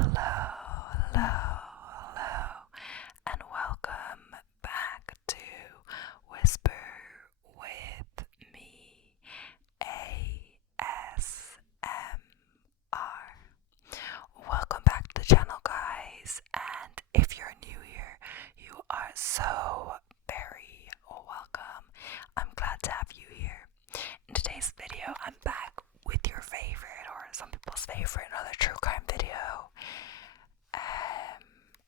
Hello, and welcome back to Whisper with me, ASMR. Welcome back to the channel, guys, and if you're new here, you are so very welcome. I'm glad to have you here. In today's video, I'm back with your favorite, or some people's favorite, another true crime video.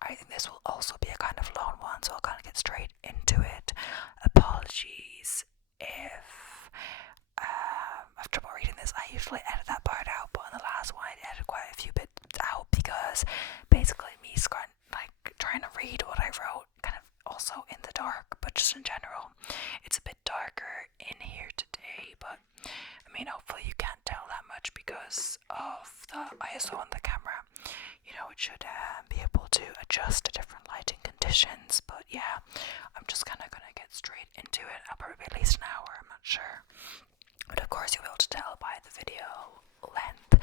I think this will also be a kind of long one, so I'll kind of get straight into it. Apologies if I have trouble reading this. I usually edit that part out, but in the last one I edited quite a few bits out because basically me trying to read what I wrote kind of also in the dark, but just in general it's a bit darker in here today. But I mean, hopefully you can't tell that much because of the ISO on the camera. You know, it should be able to adjust to different lighting conditions. But yeah, I'm just kind of gonna get straight into it. I'll probably be at least an hour, I'm not sure, but of course you'll be able to tell by the video length.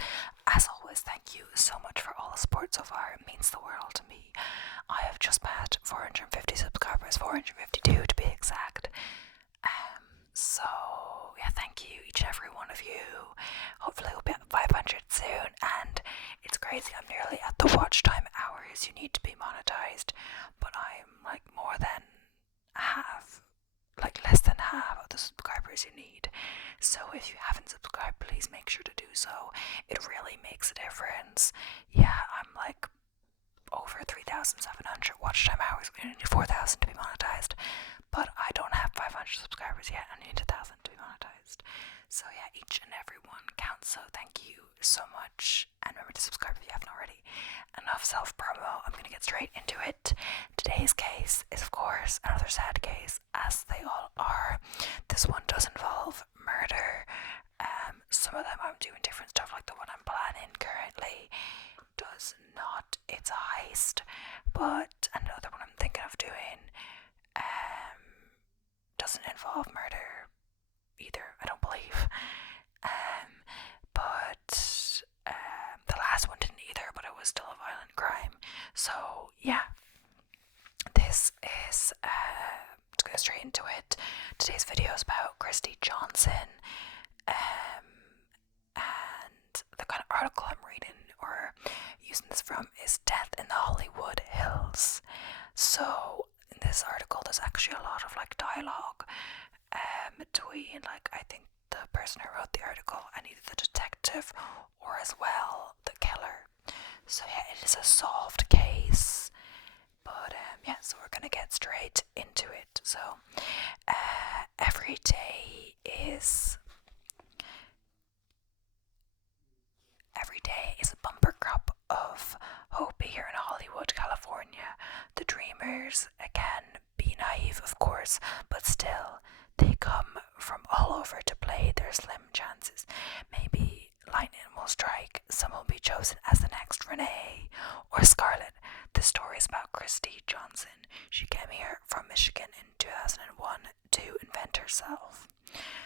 As always, thank you so much for all the support so far. It means the world to me. I have just passed 450 subscribers, 452 to be exact. So yeah, thank you, each and every one of you. Hopefully we'll be at 500 soon, and it's crazy, I'm nearly at the watch time hours you need to be monetized, but I'm like more than half, like less than half of the subscribers you need. So if you haven't subscribed, please make sure to do so. It really makes a difference. Yeah, I'm like over 3,700 watch time hours. We need 4,000 to be monetized, but I don't have 500 subscribers yet. I need 1,000 to be monetized. So yeah, each and every one counts, so thank you so much, and remember to subscribe if you haven't already. Enough self-promo, I'm gonna get straight into it. Today's case is, of course, another sad case, as they all are. This one does involve murder. Some of them I'm doing different stuff, like the one I'm planning currently does not. It's a heist, but another one I'm thinking of doing doesn't involve murder either, I don't believe. But the last one didn't either, but it was still a violent crime. So yeah, this is to go straight into it. Today's video is about Kristine Johnson, and the kind of article I'm reading or using this from is Death in the Hollywood Hills. So in this article there's actually a lot of like dialogue between, like, I think the person who wrote the article and either the detective or as well the killer. So yeah, it is a solved case. But yeah, so we're gonna get straight into it. So every day is a bumper crop of hope here in Hollywood, California. The dreamers, again, be naive of course, but still, they come from all over to play their slim chances. Maybe lightning will strike, some will be chosen as the next Renee or Scarlett. The story is about Kristine Johnson. She came here from Michigan in 2001 to invent herself.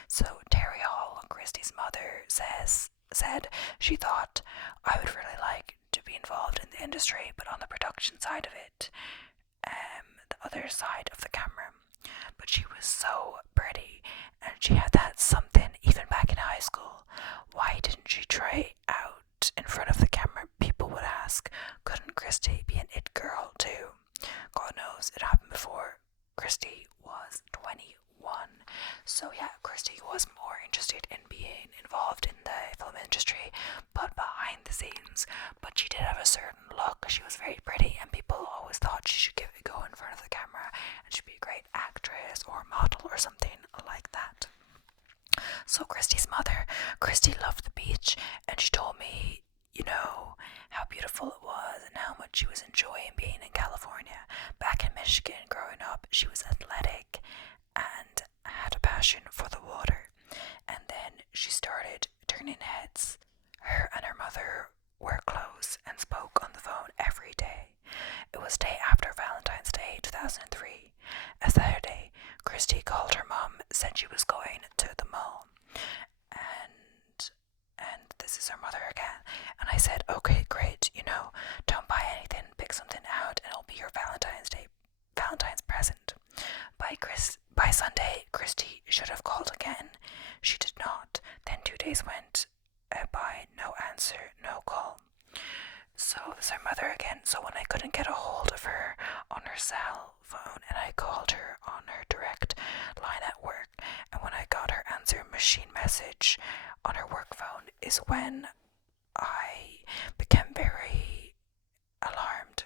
So Terry Hall, Kristine's mother, said she thought, I would really like to be involved in the industry, but on the production side of it, the other side of the camera. But she was so pretty, and she had that something even back in high school. Why didn't she try out in front of the camera? People would ask. Couldn't Christy be an it girl too? God knows, it happened before Christy was 21. So yeah, Christy was more interested in being involved in the film industry, but behind the scenes. But she did have a certain look. She was very pretty, and people always thought she should give it a go in front of the camera, and she'd be a great actress or model or something like that. So Christy's mother, Christy loved the beach, and she told me, you know, how beautiful it was and how much she was enjoying being in California. Back in Michigan growing up, she was athletic and had a passion for the water. And then she started turning heads. Her and her mother were close and spoke on the phone every day. It was day after Valentine's Day 2003. A Saturday, Christy called her mom, said she was going to the mall. And this is her mother again. And I said, okay, great, tell days went by, no answer, no call. So it's her mother again. So when I couldn't get a hold of her on her cell phone, and I called her on her direct line at work, and when I got her answer machine message on her work phone, is when I became very alarmed.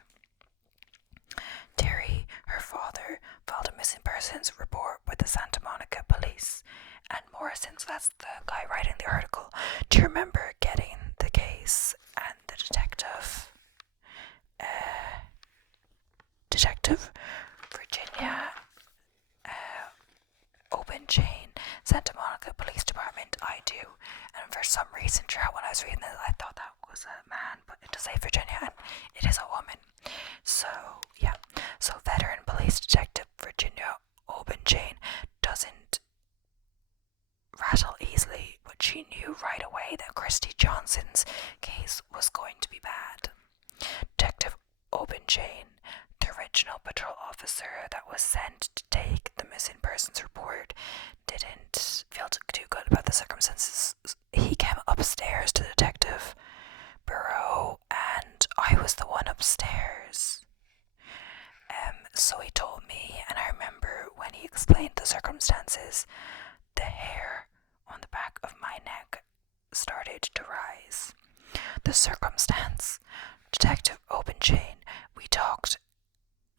Terry, her father, filed a missing persons report with the Santa Monica police. And Morrison, so that's the guy writing the article, do you remember getting the case and the detective Virginia Open Chain, Santa Monica Police Department? I do. And for some reason, throughout when I was reading this, I thought that was a man, but it does say Virginia, and it is a woman. So, yeah. So, veteran police detective Virginia Open Chain doesn't rattle easily, but she knew right away that Kristine Johnson's case was going to be bad. Detective Open Chain, the original patrol officer that was sent to take the missing persons report, didn't feel too good about the circumstances. He came upstairs to the detective bureau, and I was the one upstairs. So he told me, and I remember when he explained the circumstances, the hair on the back of my neck started to rise. The circumstance, Detective Open Chain, we talked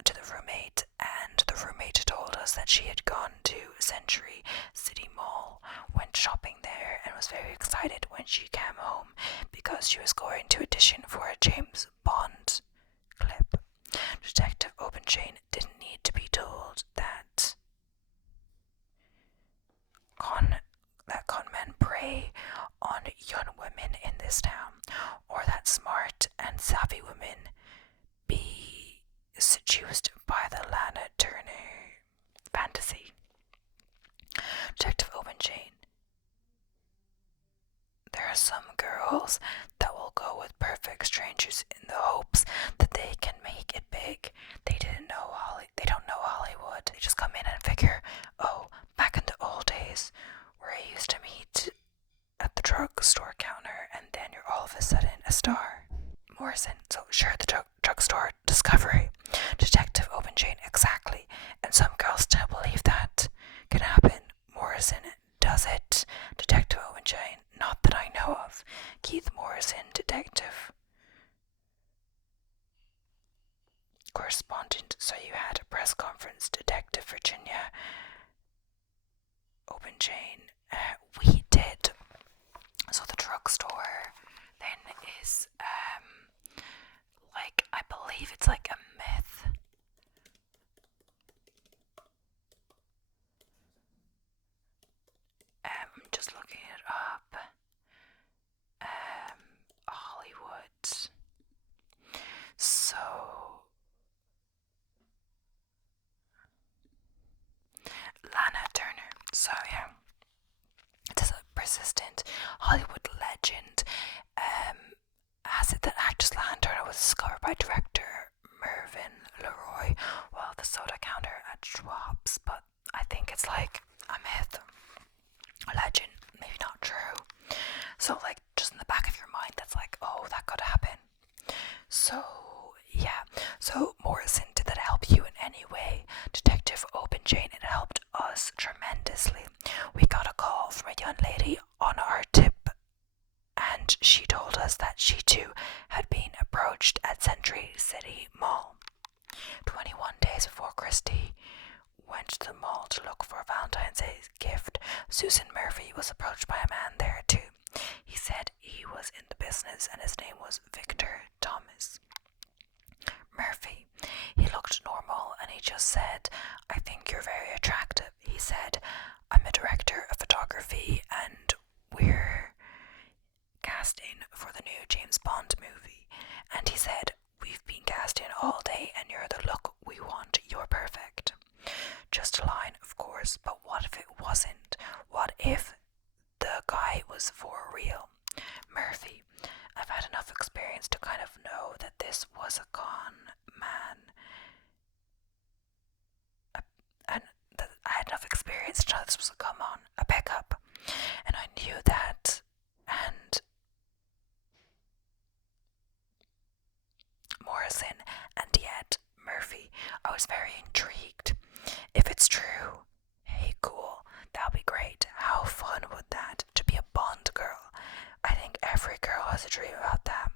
to the roommate, and the roommate told us that she had gone to Century City Mall, went shopping there, and was very excited when she came home because she was going to audition for a James Bond clip. Detective Open Chain didn't need to be told that con men prey on young women in this town, or that smart and savvy women be seduced by the Lana Turner fantasy. Detective Open Chain, there are some girls that will go with perfect strangers in the hopes that they can make it big. They don't know Hollywood. They just come in and figure, oh, back in the old days where I used to meet at the drugstore counter, and then you're all of a sudden a star. Morrison, so sure, the drugstore discovery. Detective Open Chain, exactly. And some girls still believe that can happen. Morrison, does it? Detective Owen Chain, not that I know of. Keith Morrison, detective correspondent. So you had a press conference, Detective Virginia Open Chain. We did. So the drugstore then is like, I believe it's like a myth. I'm just looking it up. Hollywood. So Lana Turner. So yeah, it is a persistent Hollywood legend. Has it that actress Lana Turner was discovered by director Mervyn LeRoy while the soda counter at Schwab's, but I think it's like a myth, a legend, maybe not true. So like just in the back of your mind, that's like, oh, that could happen. So yeah, so Morrison, did that help you in any way? Detective Open Chain, it helped us tremendously. We got a call from a young lady on our tip, and she told us that she too had been approached at Century City Mall. 21 days before Christie went to the mall to look for a Valentine's Day gift, Susan Murphy was approached by a man there too. He said he was in the business and his name was Victor Thomas. Murphy, he looked normal and he just said, I think you're very attractive. He said, I'm a director of photography and we're casting for the new James Bond movie. And he said, we've been casting all day and you're the look we want. You're perfect. Just a line, of course, but what if it wasn't? What if the guy was for real? Murphy, I've had enough experience to kind of know that this was a con man. And that I had enough experience to know this was a come on, a pickup. And I knew that was a dream about that.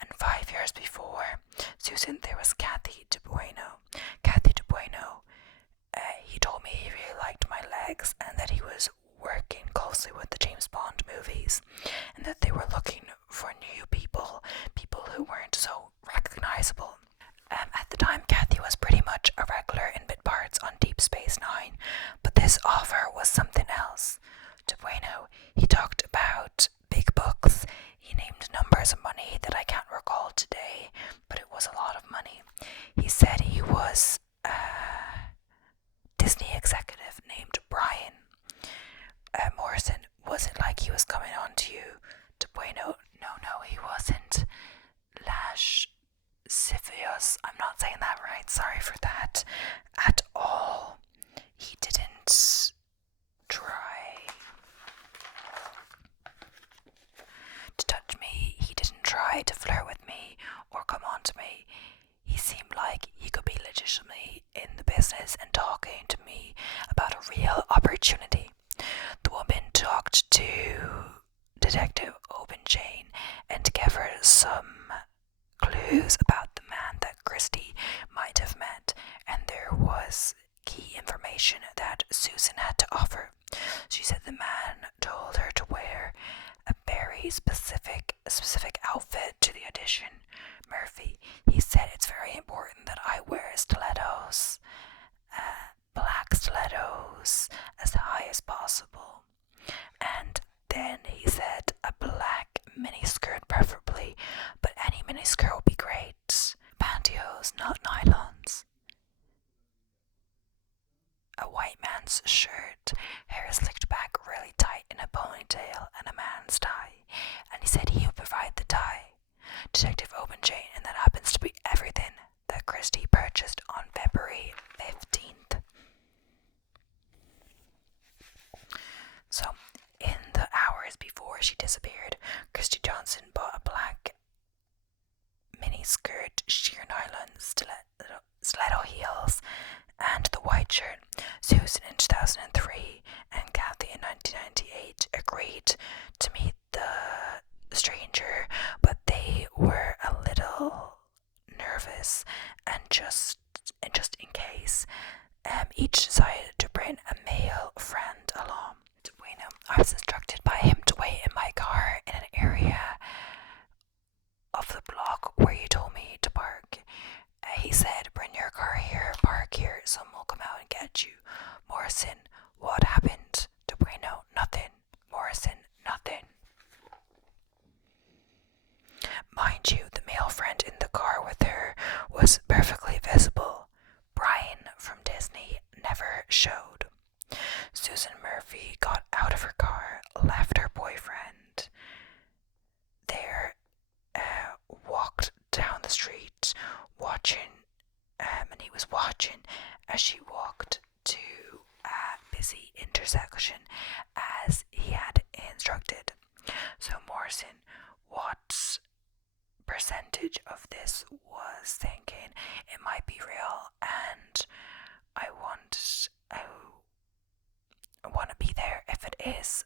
And 5 years before Susan, there was Kathy De Bueno. Kathy De Bueno, he told me he really liked my legs and that he was working closely with the James Bond movies and that they were looking for new people who weren't so recognizable. At the time, Kathy was pretty much a regular in bit parts on Deep Space Nine, but this offer was something else. De Bueno, he talked about big books. He named numbers of money that I can't recall today, but it was a lot of money. He said he was a Disney executive named Brian. Morrison, was it like he was coming on to you? De Bueno, no, he wasn't. Lash Siphius, I'm not saying that right, sorry for that, at all. He didn't try to touch me, he didn't try to flirt with me or come on to me. He seemed like he could be legitimately in the business and talking to me about a real opportunity. The woman talked to Detective Obenchain and gave her some clues about the man that Christie might have met, and there was key information that Susan had to offer. She said the man told her to wear a very specific outfit to the audition. Murphy, he said it's very important that I wear stilettos, black stilettos, as high as possible. And then he said a black miniskirt preferably, but any miniskirt would be great. Pantyhose, not nylons. A white man's shirt, hair slicked back really tight in a ponytail, and a man's tie. And he said he would provide the tie. Detective Obenchain, and that happens to be everything that Christie purchased on February 15th. So, in the hours before she disappeared, Kristine Johnson bought a black miniskirt, sheer nylon, stiletto heels, and the white shirt. Susan in 2003 and Kathy in 1998 agreed to meet the stranger, but they were a little nervous, and just in case, each decided to bring a male friend along. Bueno, I was instructed by him to wait in my car in an area of the block where you told me to park. He said, bring your car here, park here, someone will come out and get you. Morrison, what happened? De Bueno, nothing. Morrison, nothing. Mind you, the male friend in the car with her was perfectly visible. Brian from Disney never showed. Susan Murphy got out of her car, left her boyfriend there, walked down the street, watching, and he was watching as she walked to a busy intersection as he had instructed. So Morrison, what percentage of this was thinking it might be real, and I want to be there if it is.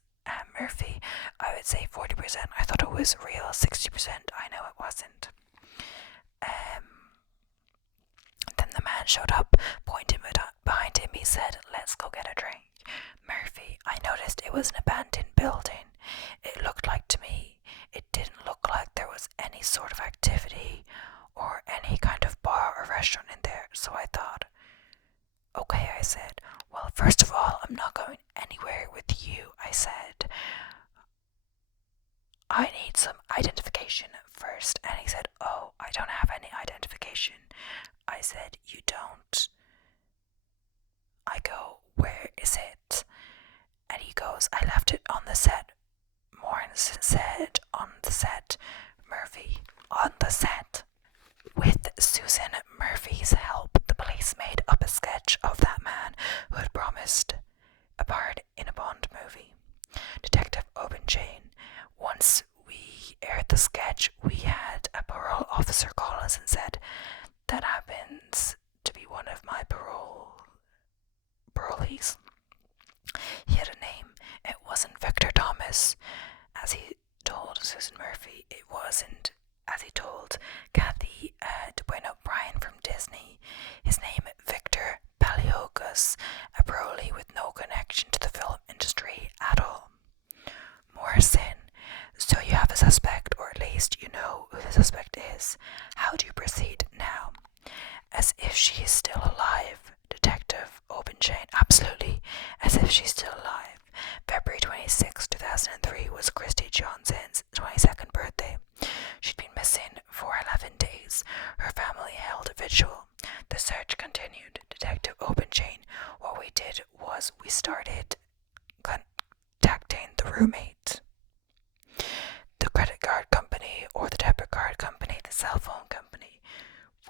Murphy, I would say 40%. I thought it was real. 60%, I know it wasn't. Then the man showed up, pointed behind him. He said, let's go get a drink. Murphy, I noticed it was an abandoned building. It looked like to me, it didn't look like there was any sort of activity or any kind of bar or restaurant in there, so I thought, okay, I said. Well, first of all, I'm not going anywhere with you, I said. I need some identification first. And he said, oh, I don't have any identification. I said, you don't? I go, where is it? And he goes, I left it on the set. Morrison said, on the set. Murphy, on the set. With Susan Murphy's help, the police made up a sketch of that man who had promised a part in a Bond movie. Detective Obenchain, once we aired the sketch, we had a parole officer call us and said, that happens to be one of my parolees. He had a name. It wasn't Victor Thomas, as he told Susan Murphy. It roommate. The credit card company or the debit card company, the cell phone company,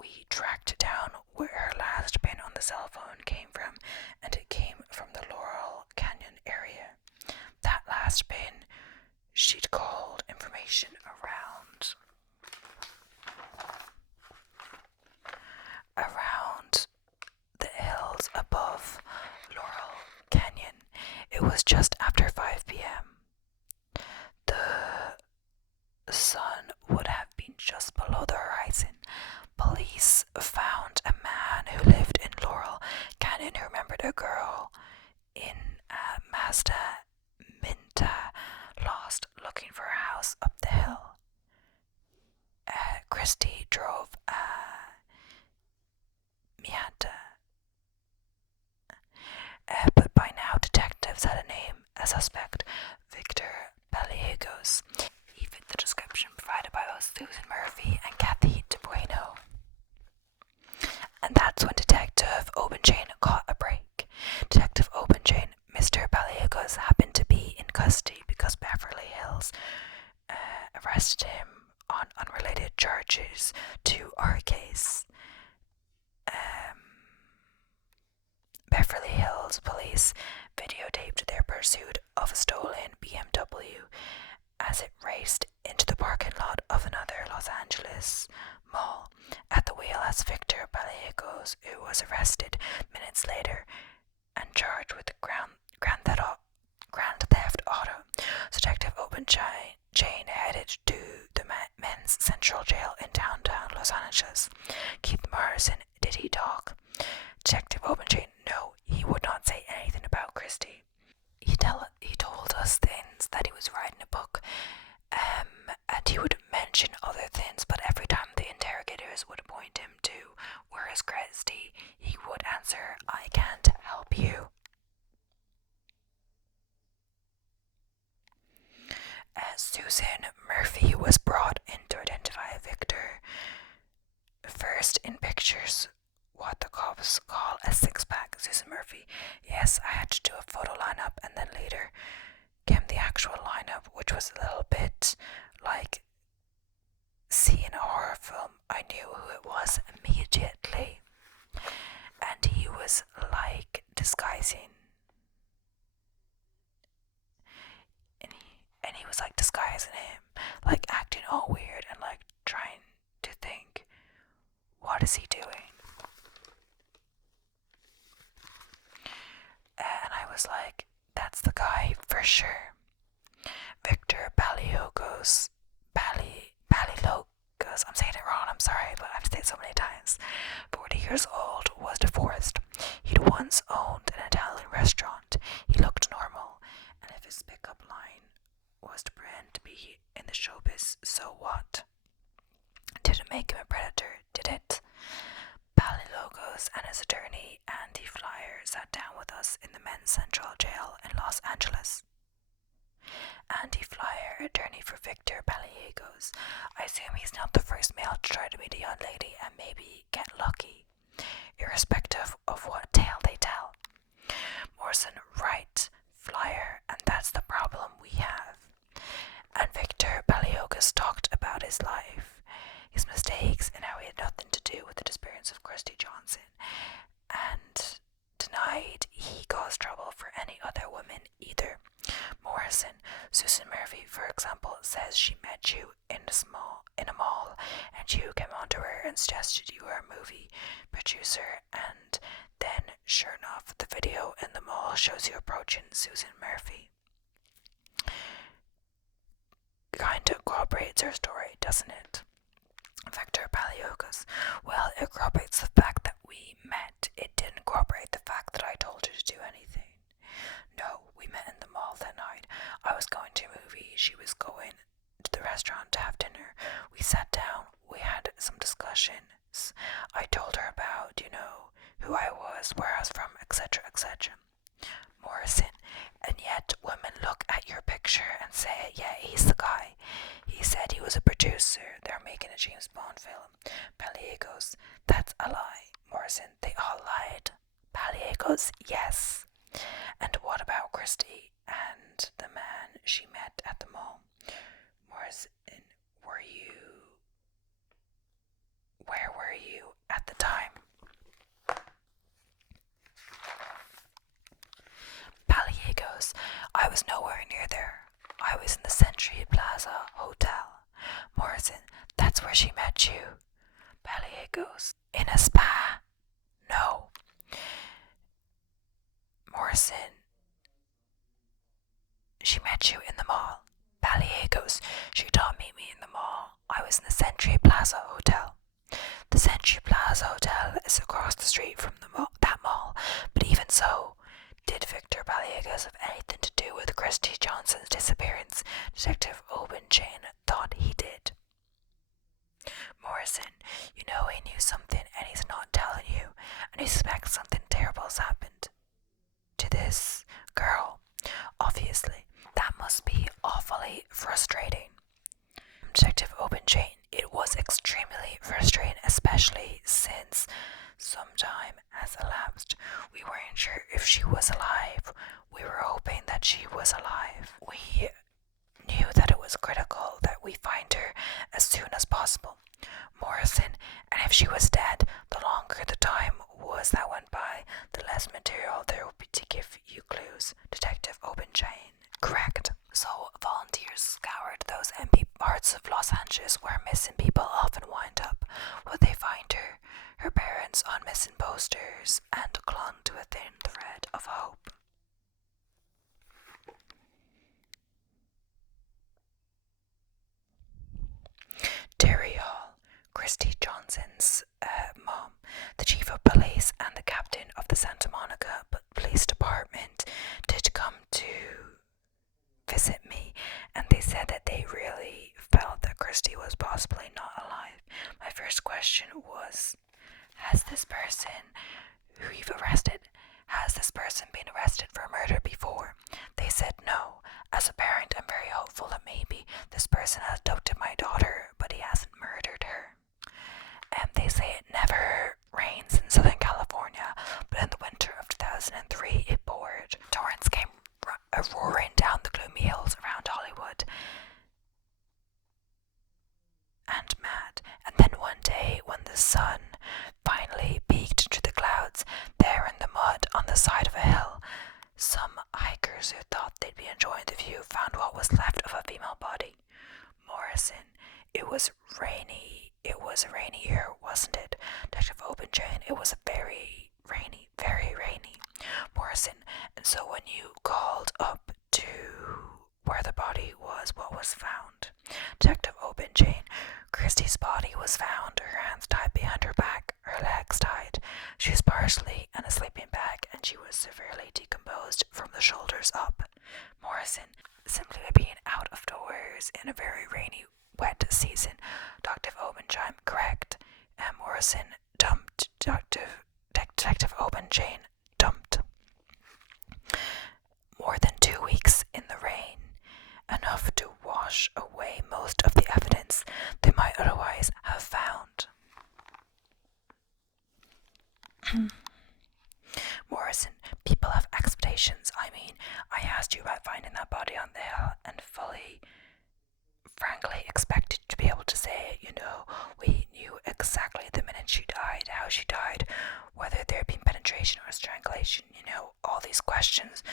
we tracked down where her last pin on the cell phone came from, and it came from the Laurel Canyon area. That last pin, she'd called information around the hills above Laurel Canyon. It was just after 5 p.m. The sun would have been just below the horizon. Police found a man who lived in Laurel Canyon who remembered a girl in a Mazda Minta lost looking for a house up the hill. Christie drove a Miata. But by now detectives had a suspect, Victor Paleologus. He fit the description provided by both Susan Murphy and Kathy DeBueno. And that's when Detective Obenchain caught a break. Detective Obenchain, Mr. Paleologus, happened to be in custody because Beverly Hills arrested him on unrelated charges to our case. Beverly Hills police videotaped their pursuit of a stolen BMW as it raced into the parking lot of another Los Angeles mall. At the wheel as Victor Paleologus, who was arrested minutes later and charged with grand theft auto. Detective Obenchain headed to the men's central jail in downtown Los Angeles. Keith Morrison, did he talk? Detective Obenchain, no, he would not say anything about Christie. He told us things that he was writing a book, and he would mention other things, but every time the interrogators would point him to where is Christie, he would answer, I can't help you. Susan Murphy was brought in to identify Victor. First in pictures, what the cops call a six-pack. Susan Murphy, yes, I had to do a photo lineup, and then later came the actual lineup, which was a little bit like seeing a horror film. I knew who it was immediately, and he was like disguising. And he was like disguising him, like acting all weird and like trying to think, what is he doing? And I was like, that's the guy for sure. Victor Paleologus, I'm saying it wrong, I'm sorry, but I've said it so many times. 40 years old, was divorced. He'd once owned an Italian restaurant. He looked normal, and if his pickup line was to pretend to be in the showbiz, so what? Didn't make him a predator, did it? Paleologus and his attorney, Andy Flyer, sat down with us in the men's central jail in Los Angeles. Andy Flyer, attorney for Victor Paleologus. I assume he's not the first male to try to meet a young lady and maybe get lucky, irrespective of what tale they tell. Morrison, right, Flyer, and that's the problem we have. And Victor Paleologus talked about his life, his mistakes, and how he had nothing to do with the disappearance of Kristine Johnson, and denied he caused trouble for any other women either. Morrison, Susan Murphy, for example, says she met you in a mall, and you came onto her and suggested you were a movie producer, and then, sure enough, the video in the mall shows you approaching Susan Murphy. Kinda corroborates her story, doesn't it? Victor Paleologus, well, it corroborates the fact that we met. It didn't corroborate the fact that I told her to do anything. No, we met in the mall that night. I was going to a movie, she was going to the restaurant to have dinner. We sat down, we had some discussions. I told her about, who I was, where I was from, etc., etc. Morrison, and yet women look at your picture and say, yeah, he's the guy. He said he was a producer, they're making a James Bond film. Paleologus, that's a lie. Morrison, they all lied. Paleologus, yes. And what about Christie and the man she I was in the Century Plaza Hotel. Morrison, that's where she met you. Paleologus, in a spa? No. Morrison, she met you in the mall. Paleologus, she told me in the mall. I was in the Century Plaza Hotel. The Century Plaza Hotel is across the street from that mall, but even so, did Victor Paleologus have anything to do with Kristine Johnson's disappearance? Detective Obenchain thought he did. Morrison, you know he knew something and he's not telling you, and he suspects something terrible has happened to this girl. Obviously, that must be awfully frustrating. Detective Obenchain, it was extremely frustrating, especially since some time has elapsed. We weren't sure if she was alive. We were hoping that she was alive. We knew that it was critical that we find her as soon as possible. Morrison, and if she was dead, the longer the time was that went by, the less material there would be to give you clues. Detective Obenchain. Correct. So volunteers scoured those empty parts of Los Angeles where missing people often wind up. Would they find her parents on missing posters, and clung to a thin thread of hope? Terry Hall, Kristine Johnson's mom, the chief of police and the captain of the Santa Monica Police Department, did come to visit me, and they said that they really felt that Christy was possibly not alive. My first question was, has this person who you've arrested, has this person been arrested for murder before? They said no. As a parent, I'm very hopeful that maybe this person has abducted my daughter, but he hasn't murdered her. And they say it never rains in Southern California, but in the winter of 2003 it poured. Torrents came roaring down the gloomy hills around Hollywood. And mad. And then one day, when the sun finally peeked through the clouds, there in the mud on the side of a hill, some hikers who thought they'd be enjoying the view found what was left of a female body. Morrison, it was rainy. It was a rainy year, wasn't it? Detective Obenchain, it was very rainy. Morrison, and so when you called up to where the body was, what was found? Detective Obenchain, Christie's body was found, her hands tied behind her back, her legs tied. She was partially in a sleeping bag, and she was severely decomposed from the shoulders up. Morrison, simply by being out of doors in a very rainy, wet season. Detective Obenchain, correct. And Morrison dumped. Detective Obenchain dumped. More than 2 weeks in the rain, enough to wash away most of the evidence they might otherwise have found. Morrison, people have expectations. I mean, I asked you about finding that body on the hill and frankly expected to be able to say, we knew exactly the minute she died, how she died, whether there had been penetration or strangulation, all these questions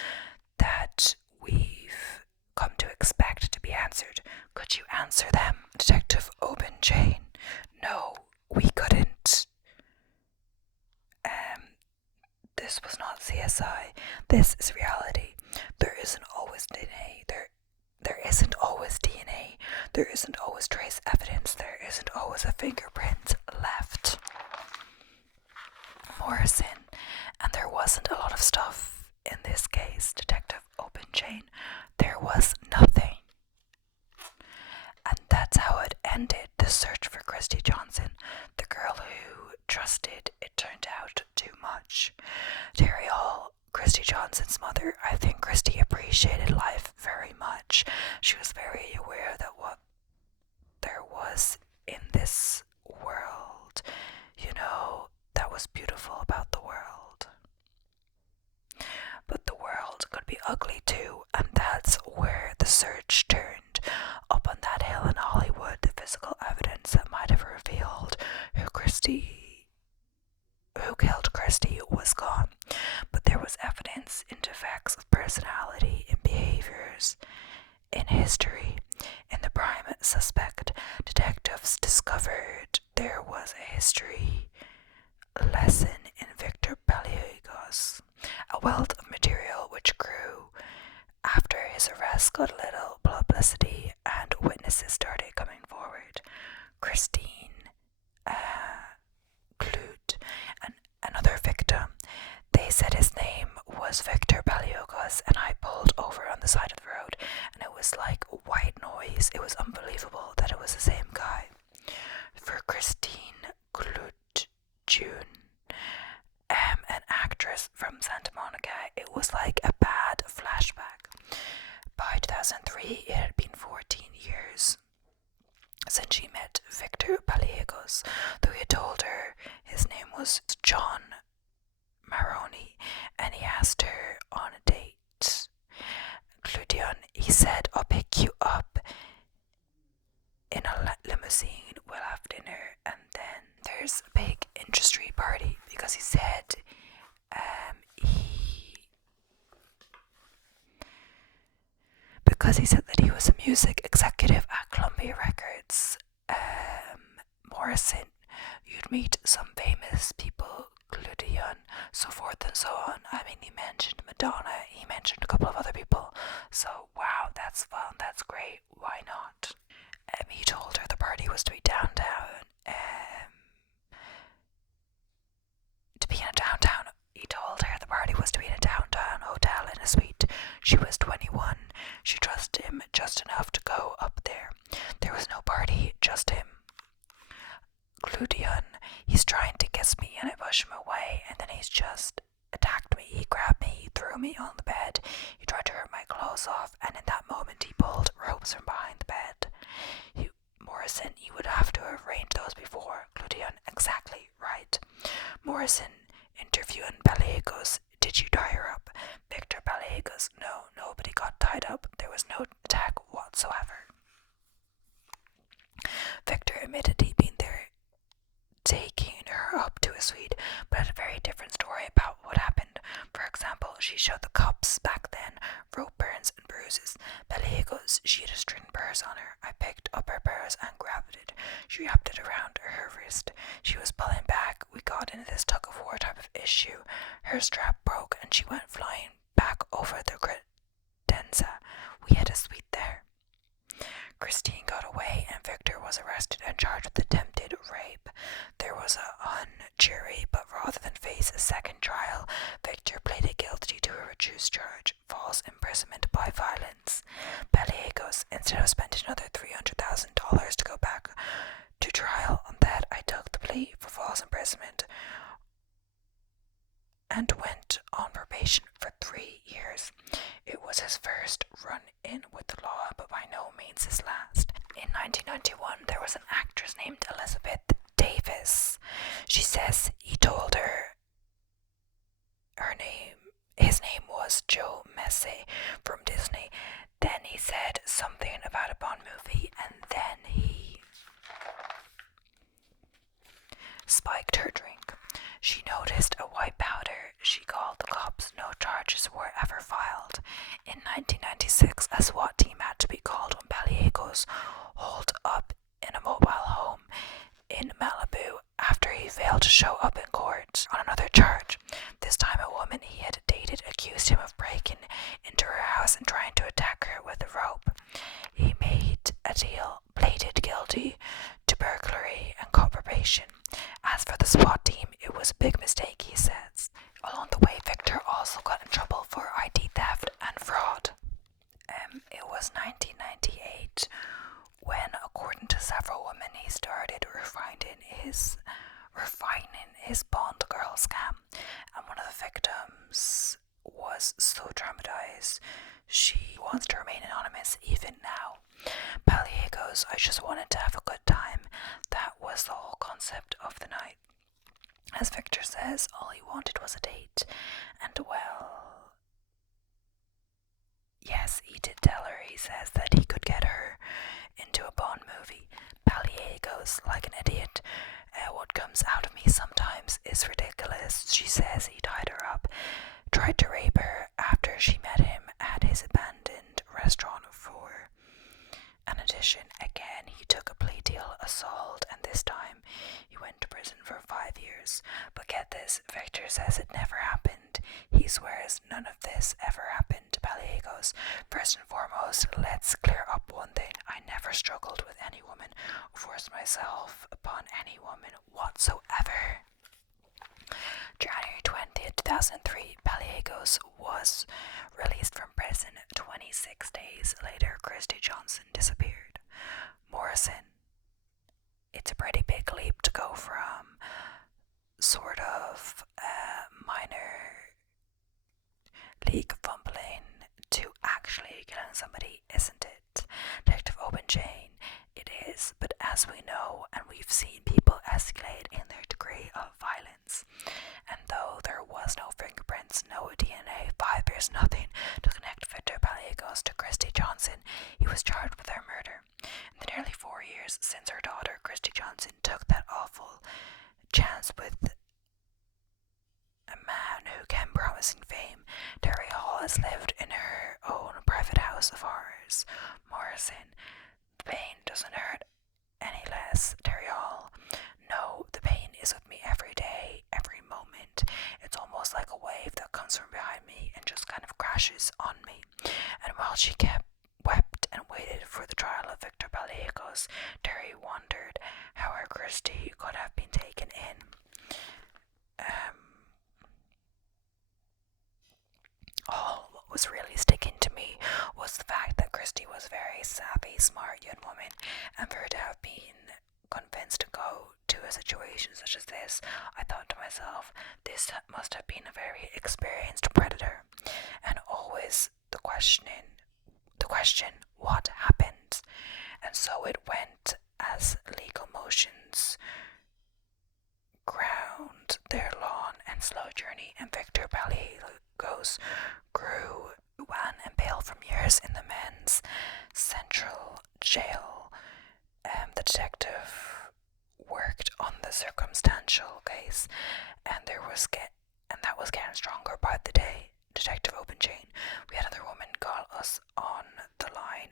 that we've come to expect to be answered. Could you answer them? Detective Obenchain, no, we couldn't. This was not CSI. This is reality. There isn't always DNA. There isn't always DNA. There isn't always trace evidence. There isn't always a fingerprint left. Morrison, and there wasn't a lot of stuff in this case. Detective Obenchain, there was nothing. And that's how it ended, the search for Kristine Johnson, the girl who trusted it turned out too much. Terry Hall, Kristine Johnson's mother, I think Christy appreciated life very much. She was very aware that what there was in this world, that was beautiful about the world. But the world could be ugly too, and that's where the search turned. Up on that hill in Hollywood, the physical evidence that might have revealed who killed Christy was gone. But there was evidence in defects of personality, in behaviors, in history. In the prime suspect, detectives discovered there was a history lesson in Victor Paleologus, a wealth of material which grew after his arrest, got a little publicity, and witnesses started coming forward. Kristine Clute, another victim, they said his name was Victor Paleologus, and I pulled over on the side of the road, and it was like white noise. It was unbelievable that it was the same guy. For Kristine Clute, June, an actress from Santa Monica, it was like a bad flashback. By 2003, it had been 14 years since she met Victor Paleologus, though he had told her his name was John Maroney, and he asked her on a date. Cludion, he said, I'll pick you up in a limousine, we'll have dinner, and then there's a big industry party, because he said that he was a music executive at Columbia Records. Morrison, you'd meet some famous people, Cludion, so forth and so on. I mean, he mentioned Madonna, he mentioned a couple of other people, so wow, that's fun, that's great, why not? He told her the party was to be downtown, He told her the party was to be in a downtown hotel in a suite. She was 21. She trusted him just enough to go up there. There was no party, just him. Cludion, he's trying to kiss me and I push him away, and then he's just attacked me. He grabbed me, he threw me on the bed. He tried to rip my clothes off, and in that moment he pulled ropes from behind the bed. Morrison, you would have to have arranged those before. Cludion, exactly right. Morrison, interviewing Paleologus, did you tie her up? Victor Paleologus, no, nobody got tied up. There was no attack whatsoever. Victor admitted he'd been there taking her up to a suite, but had a very different story about what happened. For example, she showed the cops back then rope burns and bruises. Paleologus, she had a string purse on her. I picked up her purse and grabbed it. She wrapped it around her wrist. She was pulling back. We got into this tug-of-war type of issue. Her strap broke and she went flying back over the credenza. We had a suite there. Kristine got away and Victor was arrested and charged with attempted rape. There was a hung jury, but rather than face a second trial, Victor pleaded guilty to a reduced charge, false imprisonment by violence. Paleologus, instead of spending another $300,000 to go back to trial on that, I took the plea for false imprisonment and went on probation for 3 years. It was his first run-in with the law, but by no means his last. In 1991, there was an actress named Elizabeth Davis. She says he told her his name was Joe Messi from Disney. Then he said something about a Bond movie, and then he spiked her drink. She noticed a white powder. She called the cops. No charges were ever filed. In 1996, a SWAT team had to be called when Paleologus holed up in a mobile home in Malibu after he failed to show up in court on another charge. This time a woman he had dated accused him of breaking into her house and trying to attack her with a rope. He made a deal, pleaded guilty to burglary and caught probation. As for the SWAT team, it was a big mistake, he says. Along the way, Victor also got in trouble for ID theft and fraud. It was 1998 when, according to several women, he started refining his Bond girl scam, and one of the victims was so traumatized she wants to remain anonymous even now. Paleologus, I just wanted to have a good time. That was the whole concept of the night. As Victor says, all he wanted was a date, and well, yes, he did tell her. He says that he could get her into a Bond movie. Paleologus, like an idiot. What comes out of me sometimes is ridiculous. She says he tied her up, tried to rape her after she met him at his abandoned restaurant for addition, again, he took a plea deal assault, and this time he went to prison for 5 years. But get this, Victor says it never happened. He swears none of this ever happened to Paleologos. First and foremost, let's clear up one thing. I never struggled with any woman or forced myself upon any woman whatsoever. January 20th, 2003, Paleologos was released from prison. 26 days later, Kristine Johnson disappeared. Morrison, it's a pretty big leap to go from sort of minor league fumbling to actually killing somebody, isn't it? Detective Openchain, it is, but as we know, and we've seen people escalate in their degree of violence, and though there was no fingerprints, no DNA, 5 years, nothing to connect Victor Paleologos to Kristine Johnson, he was charged with her murder. In the nearly 4 years since her daughter, Kristine Johnson, took that awful chance with a man who came promising fame, Terry Hall has lived in her own private house of horrors. Morrison, the pain doesn't hurt any less. Terry Hall, no, the pain is with me every day, every moment. It's almost like a wave that comes from behind me and just kind of crashes on me. And while she wept and waited for the trial of Victor Paleologos, Terry wondered how her Christie could have been taken in. All what was really sticking to me was the fact that Christie was a very savvy, smart young woman, and for her to have been convinced to go to a situation such as this, I thought to myself, this must have been a very experienced predator. And always the question, what happened? And so it went as legal motions ground their long and slow journey, and Victor Paleologos grew wan and pale from years in the men's central jail. The detective worked on the circumstantial case, and that was getting stronger by the day. Detective Openchain, we had another woman call us on the line,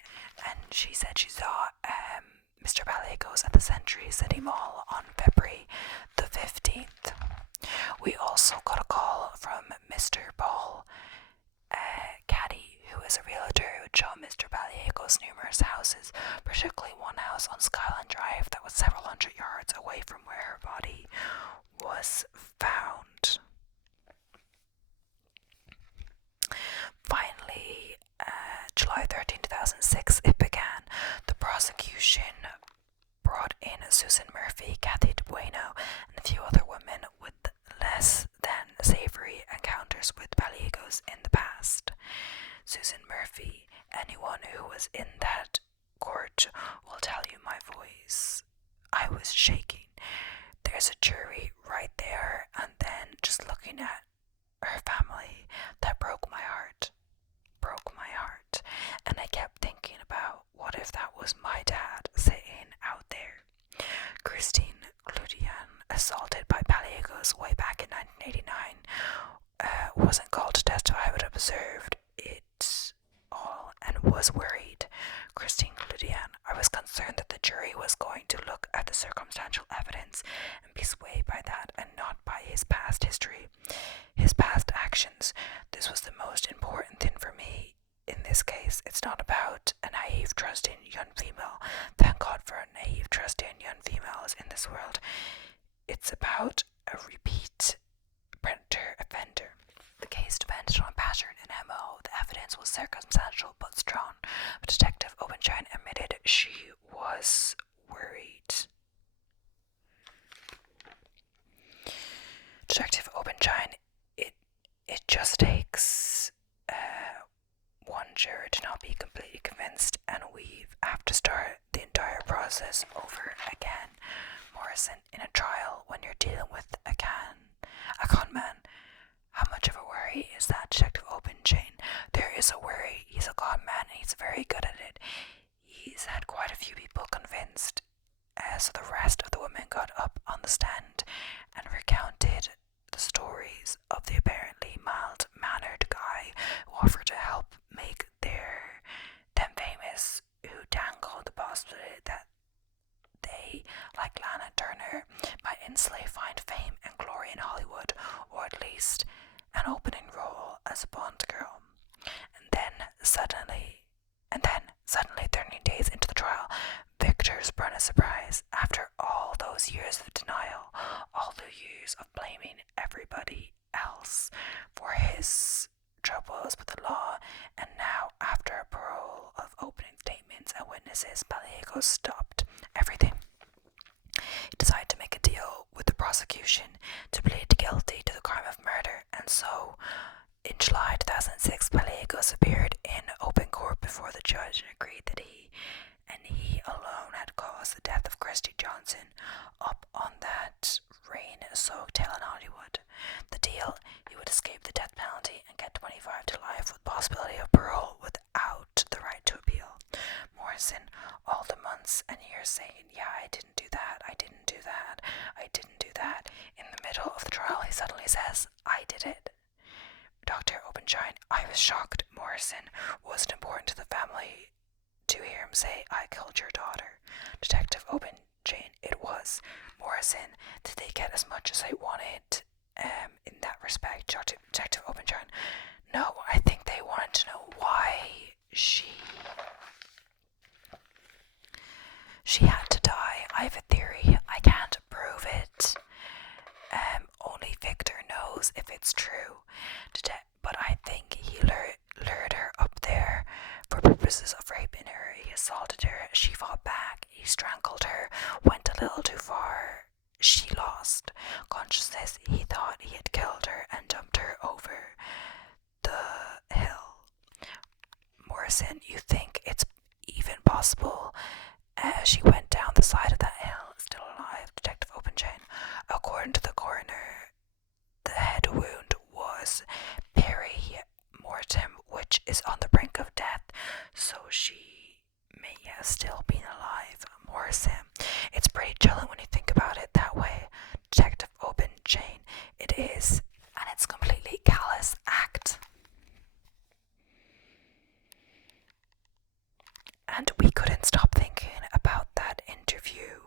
and she said she saw Mr. Paleologos at the Century City Mall on February the 15th. We also got a call from Mr. Paul Caddy, who is a realtor who had shown Mr. Paleologos numerous houses, particularly one house on Skyline Drive that was several hundred yards away from where her body was found. Finally, July 13, 2006, it began. The prosecution brought in Susan Murphy, Kathy DeBueno, and a few other women with less than savory encounters with Paleologos in the past. Susan Murphy, anyone who was in that court will tell you my voice. I was shaking. There's a jury right there, and then just looking at her family, that broke my heart. And I kept thinking about, what if that was my dad sitting out there? Kristine Johnson, assaulted by Paleologos way back in 1989, wasn't called to testify but observed it all and was worried. Kristine Johnson, I was concerned that the jury was going to look at the circumstantial evidence and be swayed by that and not by his past history, his past actions. This was the most important thing for me in this case. It's not about a naive, trusting young female. Thank God for naive, trusting young females in this world. It's about a repeat predator offender. The case depended on pattern and MO. The evidence was circumstantial but strong. But Detective Openchain admitted she was worried. Detective Openchain, it just takes one juror to not be completely convinced, and we have to start the entire process over again. Morrison, in a trial, when you're dealing with a con man, how much of a worry is that? Detective Openchain, there is a worry. He's a con man and he's very good at it. He's had quite a few people convinced. So the rest of the women got up on the stand and recounted the stories of the apparently mild-mannered guy who offered to help make them famous, who dangled the body instantly find fame and glory in Hollywood, or at least an opening role as a Bond girl. And then suddenly, 13 days into the trial, Victor sprung a surprise. After all those years of denial, all the years of blaming everybody else for his troubles with the law, and now, after a parole of opening statements and witnesses, Paleologus stopped everything. He decided to make a deal with the prosecution to plead guilty to the crime of murder, and so, in July 2006, Paleologus appeared in open court before the judge and agreed that he alone had caused the death of Kristine Johnson up on that rain-soaked hill in Hollywood. The deal: he would escape the death penalty and get 25 to life with possibility of parole without the right to appeal. Morrison, all the months and years saying, "Yeah, I didn't do that, I didn't do that, I didn't do that." In the middle of the trial, he suddenly says, "I did it." Dr. Openshine, I was shocked. Morrison, was it important to the family to hear him say, "I killed your daughter"? Detective Openshine, it was. Morrison, did they get as much as they wanted in that respect? Detective Openshine, no, I think they wanted to know why she had to die. I have a theory. I can't prove it. Only Victor knows if it's true. But I think he lured her up there for purposes of raping her. He assaulted her. She fought back. He strangled her. Went a little too far. She lost consciousness. He thought he had killed her and dumped her over the hill. Morrison, you think it's even possible she went down the side of that hill still alive? Detective Openshine, according to the coroner, the head wound was peri-mortem, which is on the brink of death, so she may have still been alive. Morrison, it's pretty chilling when you think about it that way. Detective Openshine, it is, and it's completely callous act. And we couldn't stop thinking about that interview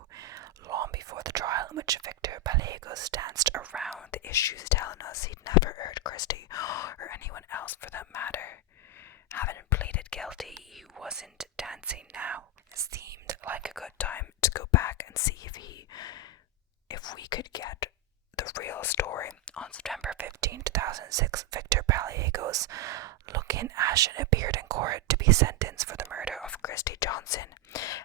long before the trial, in which Victor Paleologus danced around the issues, telling us he'd never hurt Christie, or anyone else for that matter. Having pleaded guilty, he wasn't dancing now. It seemed like a good time to go back and see if we could get the real story. On September 15, 2006, Victor Paleologus, looking ashen, appeared in court to be sentenced for the murder of Kristine Johnson.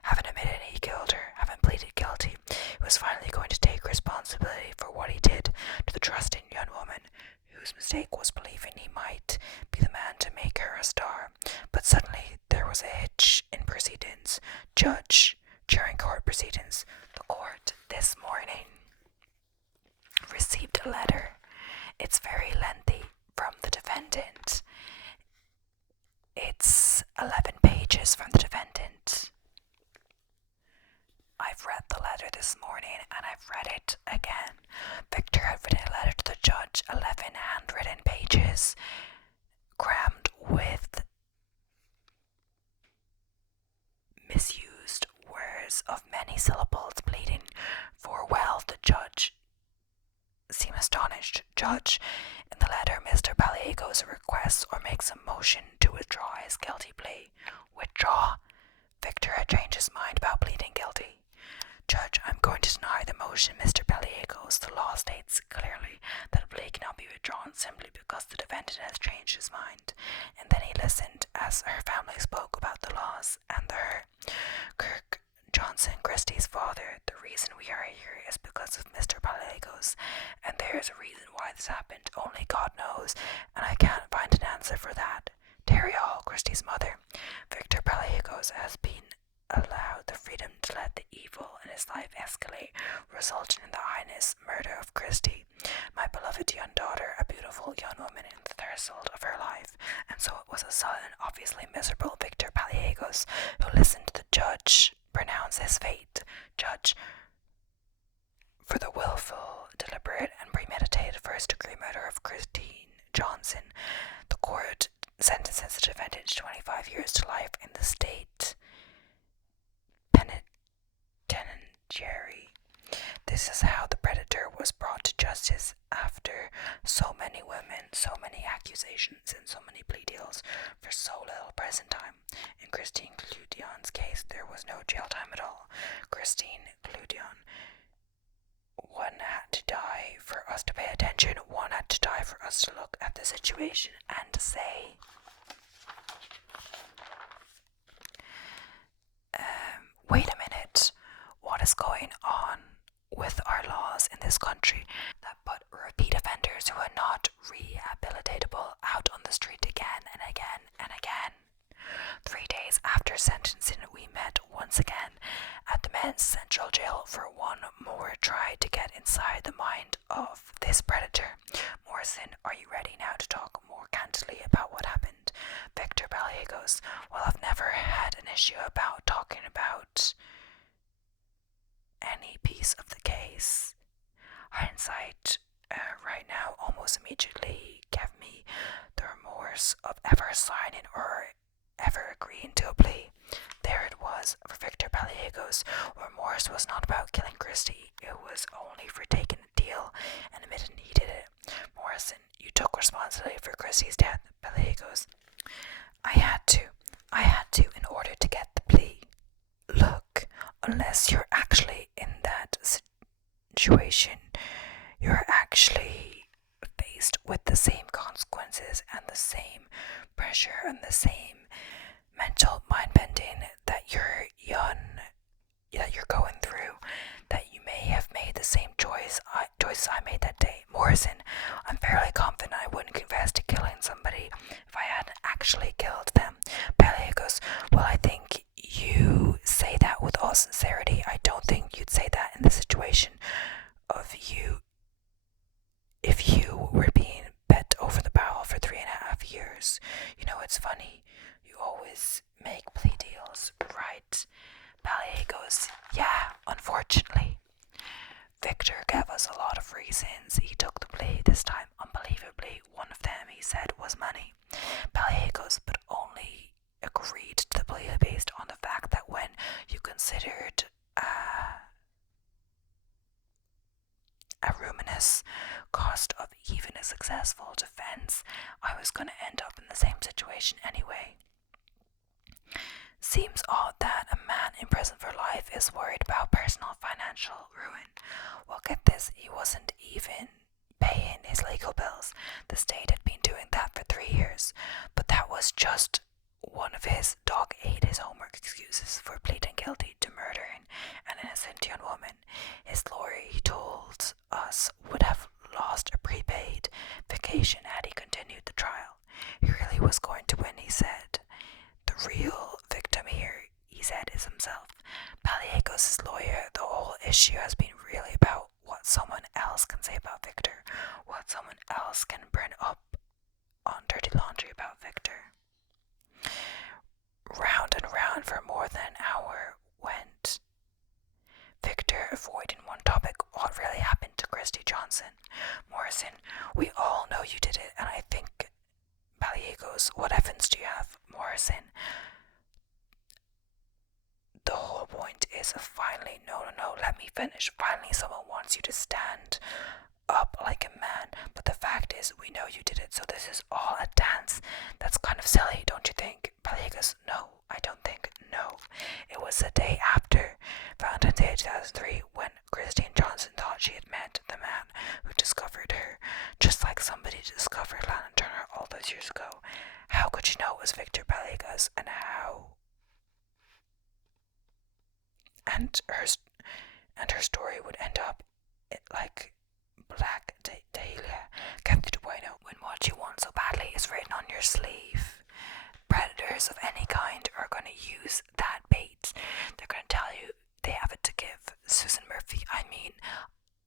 Having admitted he killed her, having pleaded guilty, he was finally going to take responsibility for what he did to the trusting young woman, whose mistake was believing he might be the man to make her a star. But suddenly there was a hitch in proceedings. Judge, during court proceedings, the court this morning received a letter. It's very lengthy, from the defendant. It's 11 pages from the defendant. I've read the letter this morning and I've read it again. Victor had written a letter to the judge, 11 handwritten pages, crammed with misused words of many syllables, pleading for wealth. The judge seemed astonished. Judge, in the letter, Mr. Paleologus requests or makes a motion to withdraw his guilty plea. Withdraw? Victor had changed his mind about pleading guilty. Judge, I'm going to deny the motion, Mr. Paleologus. The law states clearly that a plea cannot be withdrawn simply because the defendant has changed his mind. And then he listened as her family spoke about the laws and her. Kirk Johnson, Christie's father, the reason we are here is because of Mr. Paleologus, and there is a reason why this happened. Only God knows, and I can't find an answer for that. Terry Hall, Christie's mother. Victor Paleologus has been allowed the freedom to let the evil in his life escalate, resulting in the heinous murder of Christie, my beloved young daughter, a beautiful young woman in the threshold of her life. And so it was a sullen, obviously miserable Victor Paleologus who listened to the judge pronounce his fate. Judge, for the willful, deliberate, and premeditated first-degree murder of Kristine Johnson, the court sentences the defendant to 25 years to life in the state penitentiary. This is how the justice after so many women, so many accusations, and so many plea deals for so little prison time. In Kristine John's case, there was no jail time at all. Kristine Johnson, one had to die for us to pay attention, one had to die for us to look at the situation and to say, wait a minute, what is going on with our laws in this country that put repeat offenders who are not rehabilitatable out on the street again and again and again? 3 days after sentencing, we met once again at the men's central jail for one more try to get inside the mind of this predator. Morrison, are you ready now to talk more candidly about what happened? Victor Paleologus, well, I've never had an issue about talking about any piece of the case. Hindsight right now almost immediately gave me the remorse of ever signing or ever agreeing to a plea. There it was for Victor Paleologus. Remorse was not about killing Christie, it was only for taking a deal and admitting he did it. Morrison, you took responsibility for Christie's death. Paleologus, I had to in order to get the plea. Look, unless you're actually in that situation, you're actually faced with the same consequences and the same pressure and the same mental mind bending that you're going through, that you may have made the same choices I made that day. Morrison, I'm fairly confident I wouldn't confess to killing somebody if I hadn't actually killed them. Paleologus, well, I think you say that with all sincerity. I don't think you'd say that in the situation of you if you were being bent over the barrel for 3.5 years. You know, it's funny, you always make plea deals, right? Paleologus, yeah, unfortunately. Victor gave us a lot of reasons he took the plea this time. Unbelievably, one of them, he said, was money. Paleologus, but only agreed to the plea based on the fact that when you considered a ruinous cost of even a successful defense, I was going to end up in the same situation anyway. Seems odd that a man in prison for life is worried about personal financial ruin. Well, get this, he wasn't even paying his legal bills. The state had been doing that for 3 years, but that was just one of his dog-ate-his homework excuses for pleading guilty to murdering an innocent young woman. His lawyer, he told us, would have lost a prepaid vacation had he continued the trial. He really was going to win, he said. The real victim here, he said, is himself. Paleologus' lawyer, the whole issue has been really about what someone else can say about Victor, what someone else can bring up on dirty laundry about Victor. Round and round for more than an hour went Victor avoiding one topic, what really happened to Kristine Johnson. Morrison, we all know you did it, and I think Paleologus, what evidence do you have? Morrison, the whole point is finally, no, let me finish. Finally someone wants you to stand up like a man, but the fact is we know you did it, so this is all a dance. That's kind of silly, don't you think? Paleologus, no, I don't think, no. It was the day after Valentine's Day 2003 when Kristine Johnson thought she had met the man who discovered her, just like somebody discovered Lana Turner all those years ago. How could she know it was Victor Paleologus, and how? And her story would end up like Black Dahlia, Captain Bueno, when what you want so badly is written on your sleeve. Predators of any kind are going to use that bait. They're going to tell you they have it to give. Susan Murphy, I mean,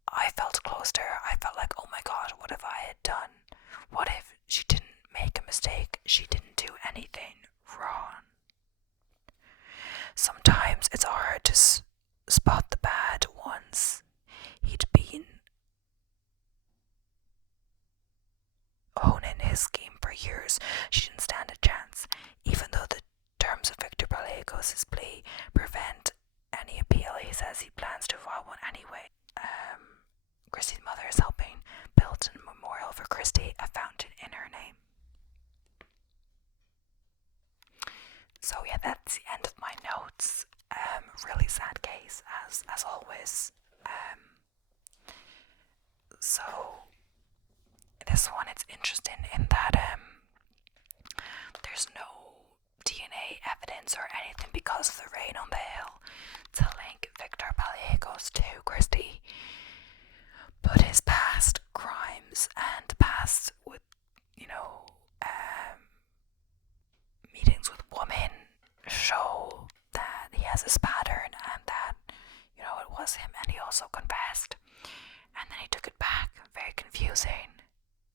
I felt close to her. I felt like, oh my god, what have I had done? What if she didn't make a mistake? She didn't do anything wrong. Sometimes it's hard to spot the bad ones. He'd been honing his scheme for years. She didn't stand a chance, even though the terms of Victor Paleologus' plea prevent any appeal. He says he plans to file one anyway. Christine's mother is helping. Christie a fountain in her name. So yeah, that's the end of my notes. Really sad case as always. So this one, it's interesting in that there's no DNA evidence or anything because of the rain on the hill to link Victor Paleologus to Christie, but his past crimes and past with meetings with women show that he has this pattern and that it was him, and he also confessed and then he took it back. Very confusing,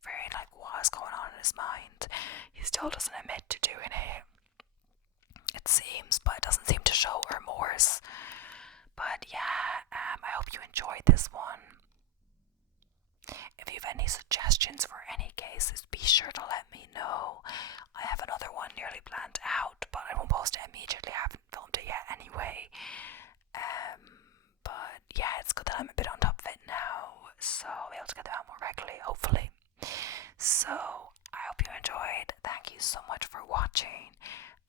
very like what is going on in his mind. He still doesn't admit to doing it seems, but it doesn't seem to show remorse. But yeah, I hope you enjoyed this one. If you have any suggestions for any cases, be sure to let me know. I have another one nearly planned out, but I won't post it immediately. I haven't filmed it yet anyway. But yeah, it's good that I'm a bit on top of it now, so I'll be able to get them out more regularly, hopefully. So I hope you enjoyed. Thank you so much for watching,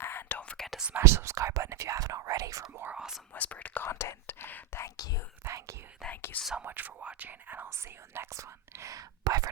and don't forget to smash the subscribe button if you haven't already for more awesome whispered content. Thank you so much for watching, and I'll see you in the next one. Bye for now.